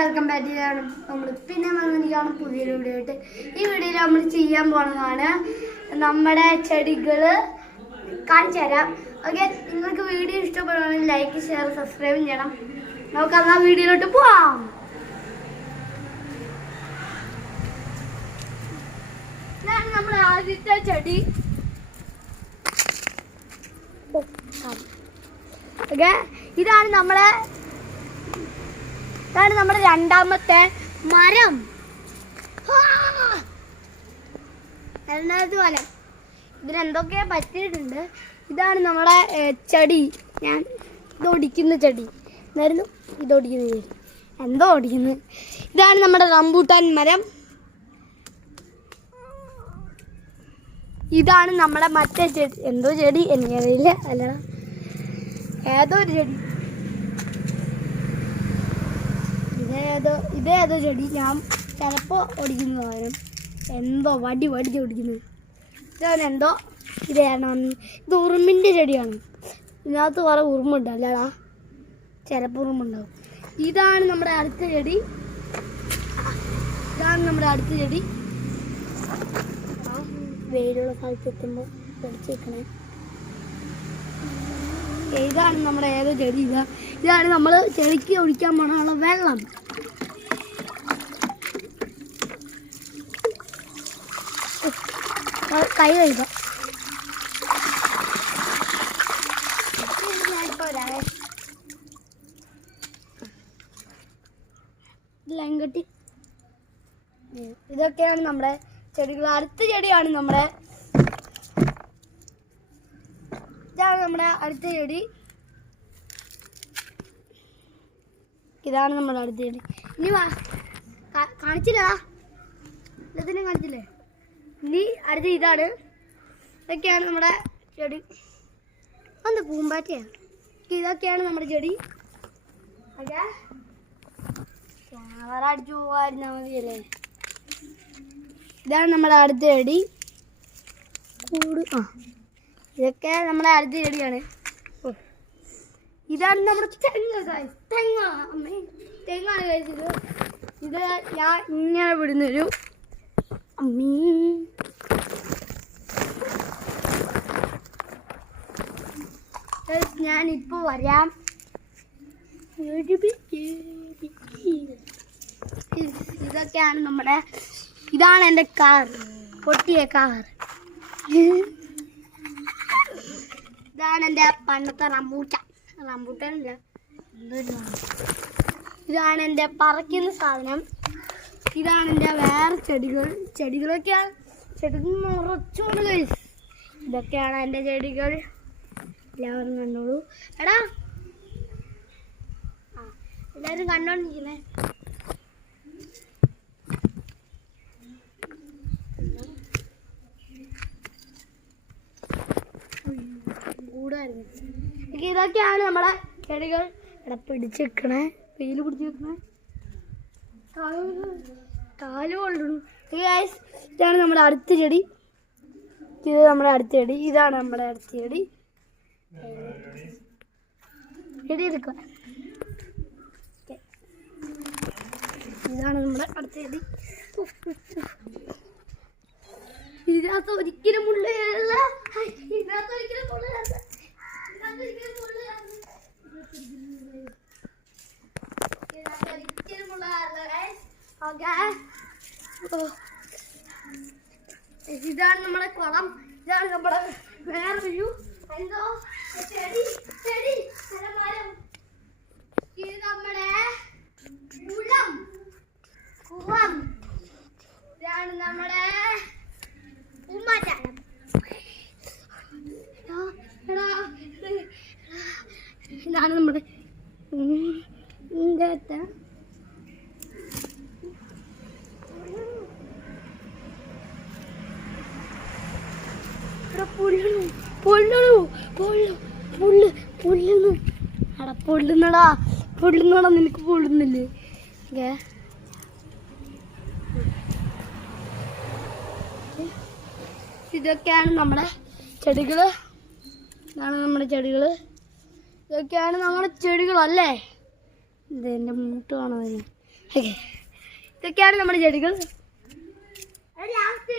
Welcome back ചെയ്യാണ് നമ്മൾ പിന്നെ വന്നിരിക്കുകയാണ് പുതിയൊരു വീഡിയോ ആയിട്ട്. ഈ വീഡിയോയിൽ നമ്മൾ ചെയ്യാൻ പോകുന്നതാണ് നമ്മുടെ ചെടികൾ കാണിച്ചു തരാം. ഓക്കെ, നിങ്ങൾക്ക് വീഡിയോ ഇഷ്ടപ്പെടുകയാണെങ്കിൽ ലൈക്ക് ഷെയർ സബ്സ്ക്രൈബ് ചെയ്യണം. നമുക്ക് ആ വീഡിയോയിലോട്ട് പോവാം. ഇതാണ് നമ്മുടെ ആദ്യത്തെ ചെടി. ഓക്കെ, ഇതാണ് നമ്മുടെ രണ്ടാമത്തെ മരം. രണ്ടാമത്തെ മരം ഇതിനെന്തൊക്കെയാ പറ്റിയിട്ടുണ്ട്. ഇതാണ് നമ്മുടെ ചെടി. ഞാൻ ഇതൊടിക്കുന്ന ചെടി എന്നായിരുന്നു. ഇതൊടിക്കുന്ന ചെടി എന്തോ ഓടിക്കുന്നത്. ഇതാണ് നമ്മുടെ റംബൂട്ടാൻ മരം. ഇതാണ് നമ്മുടെ മറ്റേ ചെടി. എന്തോ ചെടി എനിക്കറിയില്ല. അല്ല, ഏതോ ഒരു ചെടി. ഇതേതോ ചെടി. ഞാൻ ചിലപ്പോൾ ഓടിക്കുന്ന സാധനം എന്തോ വടി ഓടിക്കുന്നത്. ഇതെന്തോ ഇതാണ്. ഇത് ഉറുമ്പിൻ്റെ ചെടിയാണ്. ഇതിനകത്ത് കുറേ ഉറുമ്പുണ്ട്. അല്ലടാ, ചിലപ്പോൾ ഉറുമ്പുണ്ടാവും. ഇതാണ് നമ്മുടെ അടുത്ത ചെടി. വെയിലുള്ള സ്ഥലത്ത് എത്തുമ്പോൾ പിടിച്ച് വെക്കണേ. ഇതാണ് നമ്മുടെ ഏതോ ചെടി. ഇതാണ് നമ്മൾ ചെടിക്ക് ഒഴിക്കാൻ പോണുള്ള വെള്ളം. കൈ കഴിക്കാം. ലങ്കട്ടി. ഇതൊക്കെയാണ് നമ്മുടെ ചെടികൾ. അടുത്ത ചെടിയാണ് ഇതാണ് നമ്മുടെ അടുത്ത ചെടി. ഇതാണ് നമ്മുടെ അടുത്ത ചെടി. ഇനി വാ, കാണിച്ചില്ല, എല്ലാത്തിനും കാണിച്ചില്ലേ. ഇനി അടുത്ത ഇതാണ്. ഇതൊക്കെയാണ് നമ്മുടെ ചെടി. എന്താ പൂമ്പാറ്റയാണ്. ഇതൊക്കെയാണ് നമ്മുടെ ചെടി. അതെ, ക്യാമറ അടിച്ചു പോകാതിരുന്നാൽ മതിയല്ലേ. ഇതാണ് നമ്മുടെ അടുത്ത ചെടി. ഇതൊക്കെ നമ്മുടെ അടുത്ത ചെടിയാണ്. ഇതാണ് നമ്മുടെ തെങ്ങാണ് കഴിച്ചത്. ഇത് ഞാൻ ഇങ്ങനെ വിടുന്നൊരു അമ്മീ. ഞാനിപ്പോൾ വരാം. ഇതൊക്കെയാണ് നമ്മുടെ. ഇതാണ് എൻ്റെ കാർ, പൊട്ടിയ കാർ. ഇതാണ് എൻ്റെ പണ്ടത്തെ റംബൂട്ടാനല്ല. ഇതാണ് എൻ്റെ പറക്കുന്ന സാധനം. ഇതാണ് എൻ്റെ വേറെ ചെടികളൊക്കെയാണ്. ചെടികൾ നിറച്ചുകൊണ്ട് കഴിച്ചു. ഇതൊക്കെയാണ് എൻ്റെ ചെടികൾ. എല്ലാവരും കണ്ടോളൂ. എടാ, എല്ലാവരും കണ്ടോണ്ടിരിക്കുന്നേ. കൂടായിരുന്നു. ഇതൊക്കെയാണ് നമ്മളെ ചെടികൾ. ഇവിടെ പിടിച്ച് വെക്കണേ, വെയിൽ പിടിച്ച് വെക്കണേ, കാല് കൊള്ളു. ഇതാണ് നമ്മുടെ അടുത്ത ചെടി. ഇതാണ് നമ്മുടെ അടുത്ത ചെടി. ചെടി എടുക്കുക. ഇതാണ് നമ്മുടെ അടുത്ത ചെടി. ഇതിനകത്ത് ഒരിക്കലും മുള്ളില്ല. ഇതാണ് നമ്മുടെ കുളം. ഇതാണ് നമ്മുടെ വേറൊരു എന്തോ ചെടി. ഇത് നമ്മുടെ കുളം. ഇതാണ് നമ്മുടെ ഉമ്മാചാരം. ഇതാണ് നമ്മുടെ പൊള്ളുന്നടാ നിനക്ക് പൊള്ളുന്നില്ലേ. ഇതൊക്കെയാണ് നമ്മുടെ ചെടികൾ. ഇതൊക്കെയാണ് നമ്മുടെ ചെടികളല്ലേ. ഇതെൻ്റെ മൂട്ട് കാണാൻ. ഓക്കെ ഇതൊക്കെയാണ് നമ്മുടെ ചെടികൾ ലാസ്റ്റ്